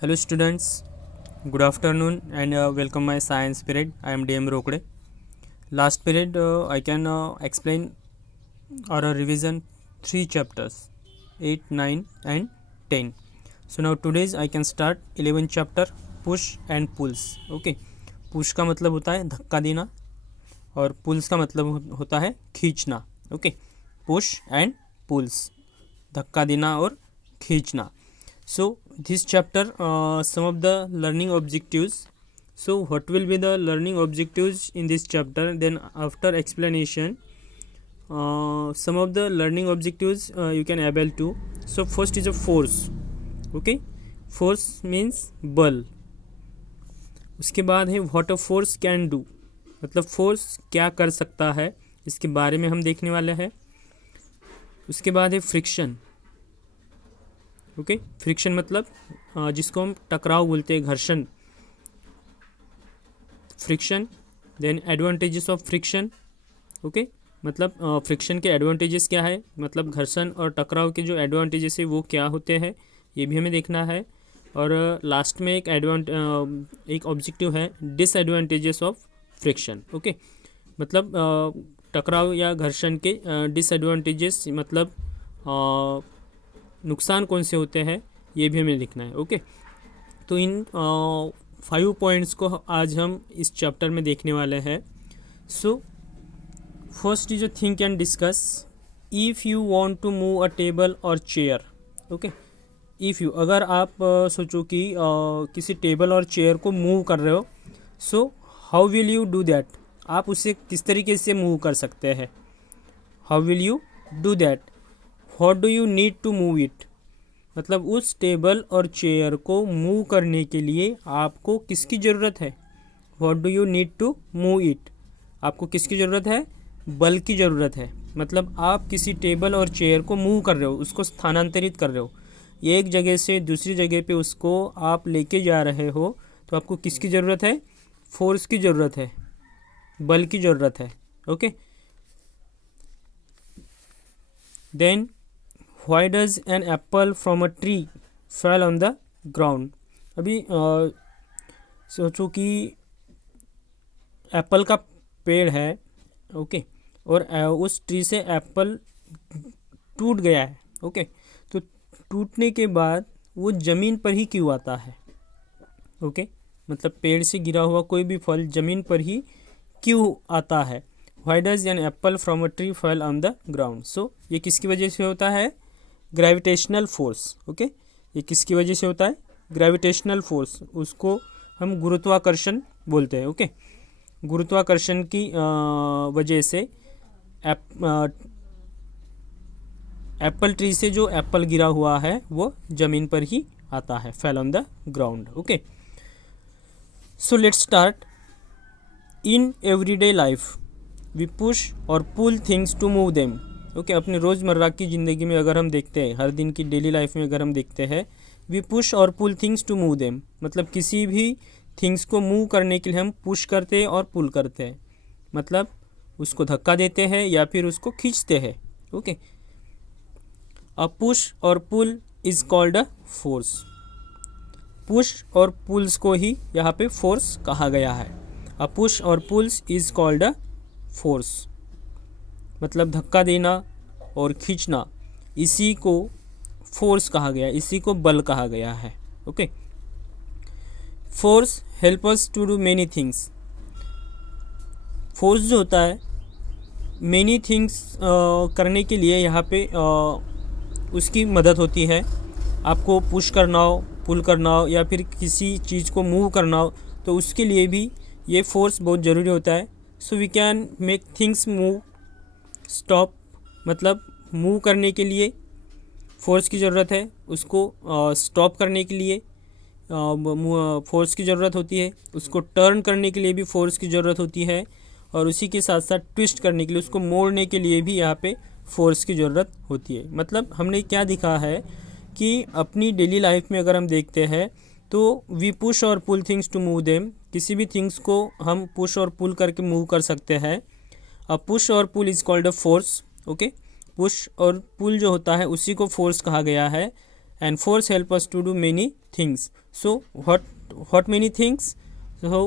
Hello students, good afternoon and welcome my science period. I am DM Rokde. Last period I can explain or revision 3 chapters 8, 9 and 10. So now today's I can start 11th chapter push and pulls. Okay, push का मतलब होता है धक्का देना और pulls का मतलब होता है खींचना. Okay, push and pulls, धक्का देना और खींचना. So this chapter some of the learning objectives. So what will be the learning objectives in this chapter? Then after explanation some of the learning objectives you can able to. So first is a force. Okay, force means बल. उसके बाद है what a force can do, मतलब force क्या कर सकता है, इसके बारे में हम देखने वाले हैं. उसके बाद है फ्रिक्शन. ओके, फ्रिक्शन मतलब जिसको हम टकराव बोलते हैं, घर्षण, friction. Then advantages of friction. Okay, मतलब फ्रिक्शन के एडवांटेजेस क्या है, मतलब घर्षण और टकराव के जो एडवांटेजेस है वो क्या होते हैं, ये भी हमें देखना है. और लास्ट में एक ऑब्जेक्टिव है डिसएडवांटेजेस ऑफ फ्रिक्शन. ओके, मतलब टकराव या घर्षण के डिसएडवांटेजेस, मतलब नुकसान कौन से होते हैं, ये भी हमें लिखना है. ओके, तो इन 5 पॉइंट्स को आज हम इस चैप्टर में देखने वाले हैं. So first is a think and discuss. If you want to move a table or chair. Okay, if you, अगर आप सोचो कि किसी टेबल और चेयर को मूव कर रहे हो, so how will you do that, आप उसे किस तरीके से मूव कर सकते हैं. How will you do that. What do you need to move it, मतलब उस टेबल और चेयर को मूव करने के लिए आपको किसकी ज़रूरत है. What do you need to move it, आपको किसकी ज़रूरत है, बल की ज़रूरत है. मतलब आप किसी टेबल और चेयर को मूव कर रहे हो, उसको स्थानांतरित कर रहे हो, एक जगह से दूसरी जगह पे उसको आप लेके जा रहे हो, तो आपको किसकी ज़रूरत है, फोर्स की ज़रूरत है, बल की ज़रूरत है. Okay, then Why does an apple from a tree fall on the ground. अभी सोचो कि एप्पल का पेड़ है. ओके, और उस ट्री से एप्पल टूट गया है. ओके, तो टूटने के बाद वो ज़मीन पर ही क्यों आता है. ओके, मतलब पेड़ से गिरा हुआ कोई भी फल ज़मीन पर ही क्यों आता है. Why does an apple from a tree fall on the ground. सो ये किसकी वजह से होता है, ग्रेविटेशनल फोर्स. ओके, ये किसकी वजह से होता है, ग्रेविटेशनल फोर्स, उसको हम गुरुत्वाकर्षण बोलते हैं. ओके, गुरुत्वाकर्षण की वजह से एप्पल ट्री से जो एप्पल गिरा हुआ है वो ज़मीन पर ही आता है, fell on the ground. Okay, so let's start. In everyday life we push और pull things to move them. Okay, अपने रोज़मर्रा की ज़िंदगी में अगर हम देखते हैं, हर दिन की डेली लाइफ में अगर हम देखते हैं, वी पुश और pull things to move them, मतलब किसी भी थिंग्स को मूव करने के लिए हम पुश करते हैं और पुल करते हैं, मतलब उसको धक्का देते हैं या फिर उसको खींचते हैं. ओके, अ पुश और pull is called a force. Push और पुल्स को ही यहाँ पे फोर्स कहा गया है. अ पुश और pulls is called a force, मतलब धक्का देना और खींचना, इसी को फोर्स कहा गया, इसी को बल कहा गया है. Okay, force help us to do many things. Force जो होता है मेनी थिंग्स करने के लिए यहाँ पे उसकी मदद होती है. आपको पुश करना हो, पुल करना हो या फिर किसी चीज़ को मूव करना हो, तो उसके लिए भी ये फोर्स बहुत ज़रूरी होता है. So we can make things move. Stop, मतलब मूव करने के लिए फोर्स की ज़रूरत है, उसको स्टॉप करने के लिए फोर्स की ज़रूरत होती है, उसको टर्न करने के लिए भी फोर्स की ज़रूरत होती है, और उसी के साथ साथ ट्विस्ट करने के लिए, उसको मोड़ने के लिए भी यहाँ पे फोर्स की ज़रूरत होती है. मतलब हमने क्या दिखा है कि अपनी डेली लाइफ में अगर हम देखते हैं तो वी पुश और pull things to move them, किसी भी थिंग्स को हम पुश और पुल करके मूव कर सकते हैं. अ पुश और pull is called a force. Okay, push और पुल जो होता है उसी को फोर्स कहा गया है. and force help us to do many things. So what many things? So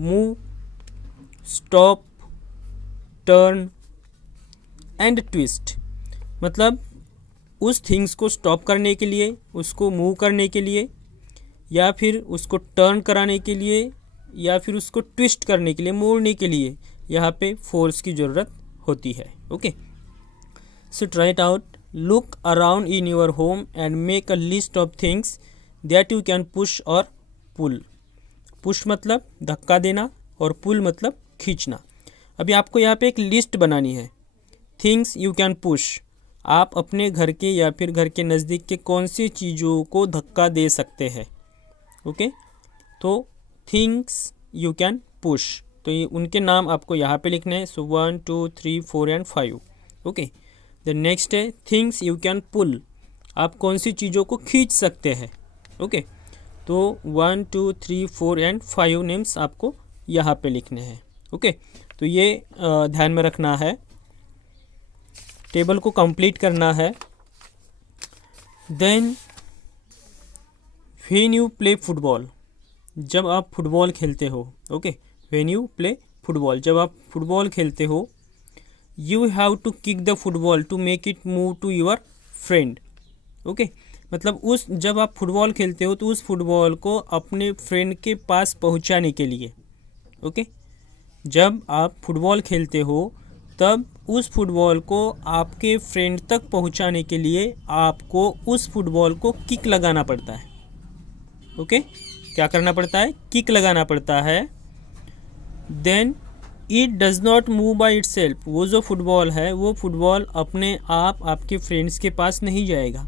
move, stop, turn and twist. मतलब उस थिंग्स को स्टॉप करने के लिए, उसको मूव करने के लिए, या फिर उसको टर्न कराने के लिए, या फिर उसको ट्विस्ट करने के लिए, मोड़ने के लिए यहाँ पे फोर्स की ज़रूरत होती है. Okay, so try it out. Look around in your home and make a list of things that you can push और पुल. पुश मतलब धक्का देना और पुल मतलब खींचना. अभी आपको यहाँ पे एक लिस्ट बनानी है. थिंग्स यू कैन पुश, आप अपने घर के या फिर घर के नज़दीक के कौन सी चीज़ों को धक्का दे सकते हैं. ओके, तो थिंग्स यू कैन पुश, तो ये उनके नाम आपको यहाँ पे लिखने हैं. सो 1 2 3 4 एंड 5. ओके, द नेक्स्ट है थिंग्स यू कैन पुल, आप कौन सी चीज़ों को खींच सकते हैं. ओके, तो 1 2 3 4 एंड 5 नेम्स आपको यहाँ पे लिखने हैं. ओके, तो ये ध्यान में रखना है, टेबल को कंप्लीट करना है. Then when you play football, जब आप फुटबॉल खेलते हो. Okay, when you play football, जब आप फुटबॉल खेलते हो, you have to kick the football to make it move to your friend. Okay, मतलब उस जब आप फुटबॉल खेलते हो तो उस फुटबॉल को अपने फ्रेंड के पास पहुंचाने के लिए. ओके, जब आप फुटबॉल खेलते हो तब उस फुटबॉल को आपके फ्रेंड तक पहुंचाने के लिए आपको उस फुटबॉल को किक लगाना पड़ता है. ओके, क्या करना पड़ता है? किक लगाना पड़ता है. Then it does not move by itself, वो जो फुटबॉल है वो फुटबॉल अपने आप आपके फ्रेंड्स के पास नहीं जाएगा.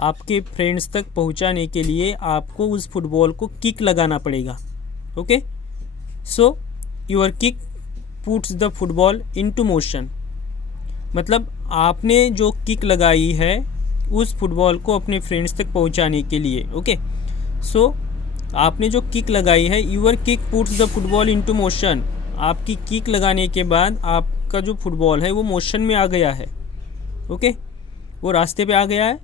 आपके फ्रेंड्स तक पहुंचाने के लिए आपको उस फुटबॉल को किक लगाना पड़ेगा. Okay, so your kick puts the football into motion, मतलब आपने जो किक लगाई है उस फुटबॉल को अपने फ्रेंड्स तक पहुंचाने के लिए. ओके, सो आपने जो किक लगाई है, your kick puts the football into motion, आपकी किक लगाने के बाद आपका जो फुटबॉल है वो मोशन में आ गया है. ओके, वो रास्ते पे आ गया है.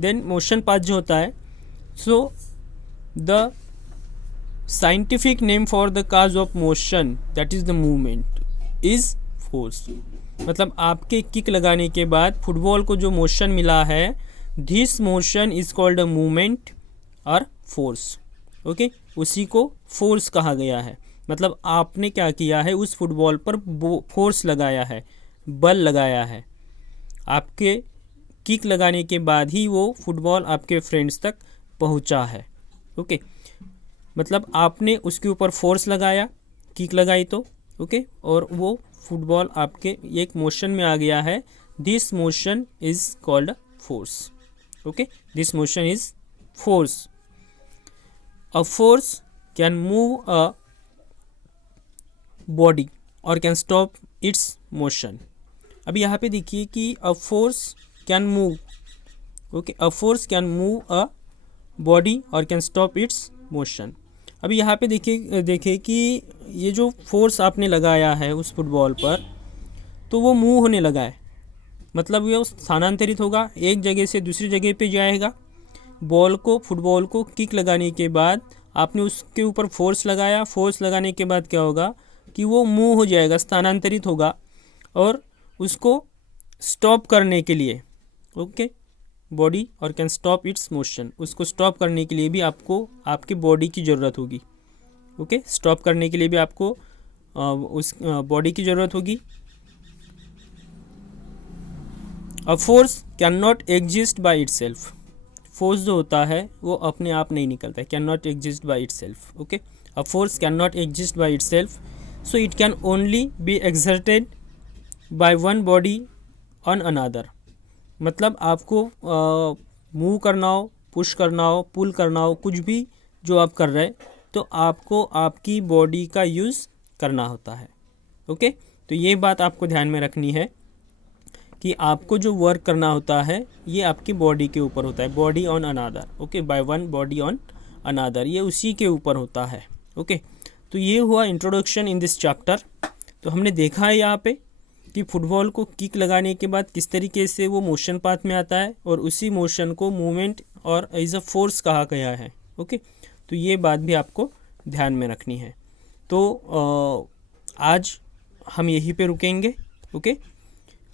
देन मोशन पाथ जो होता है, so the scientific name for the cause of motion that is the movement is force. मतलब आपके किक लगाने के बाद फुटबॉल को जो मोशन मिला है, this motion is called a movement और फोर्स. ओके, उसी को फोर्स कहा गया है. मतलब आपने क्या किया है, उस फुटबॉल पर फोर्स लगाया है, बल लगाया है. आपके किक लगाने के बाद ही वो फुटबॉल आपके फ्रेंड्स तक पहुंचा है. ओके, मतलब आपने उसके ऊपर फोर्स लगाया, किक लगाई तो. ओके, और वो फुटबॉल आपके एक मोशन में आ गया है. This motion is called force. Okay, this motion is force. A force can move a body और कैन स्टॉप इट्स मोशन. अभी यहाँ पे देखिए कि अ force can move. Okay, a force can move a body और कैन स्टॉप इट्स मोशन. अभी यहाँ पे देखिए कि ये जो फोर्स आपने लगाया है उस फुटबॉल पर, तो वो मूव होने लगा है. मतलब ये स्थानांतरित होगा, एक जगह से दूसरी जगह पे जाएगा. फुटबॉल को किक लगाने के बाद आपने उसके ऊपर फोर्स लगाया. फोर्स लगाने के बाद क्या होगा कि वो मूव हो जाएगा, स्थानांतरित होगा. और उसको स्टॉप करने के लिए, ओके, बॉडी और कैन स्टॉप इट्स मोशन, उसको स्टॉप करने के लिए भी आपको आपकी बॉडी की ज़रूरत होगी. ओके, स्टॉप करने के लिए भी आपको उस बॉडी की ज़रूरत होगी. A force can not exist by itself. Force जो होता है वो अपने आप नहीं निकलता है, can not exist by itself. Okay, a force can not exist by itself, so it can only be exerted by one body on another. मतलब आपको मूव करना हो, पुश करना हो, पुल करना हो, कुछ भी जो आप कर रहे हैं, तो आपको आपकी बॉडी का यूज़ करना होता है. ओके, तो ये बात आपको ध्यान में रखनी है कि आपको जो वर्क करना होता है ये आपकी बॉडी के ऊपर होता है. Body on another. Okay, bye one body on another, ये उसी के ऊपर होता है. ओके, तो ये हुआ इंट्रोडक्शन इन दिस चैप्टर. तो हमने देखा है यहाँ पे कि फुटबॉल को किक लगाने के बाद किस तरीके से वो मोशन पाथ में आता है और उसी मोशन को मूवमेंट और एज अ फोर्स कहा गया है। ओके, तो ये बात भी आपको ध्यान में रखनी है। तो आज हम यहीं पे रुकेंगे। ओके,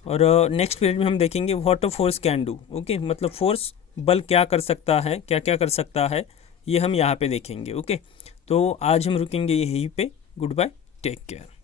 और नेक्स्ट पीरियड में हम देखेंगे what a force can do. Okay, मतलब फोर्स बल क्या कर सकता है, क्या क्या कर सकता है, ये हम यहाँ पे देखेंगे। ओके, तो आज हम रुकेंगे यहीं पे। Good bye, take care.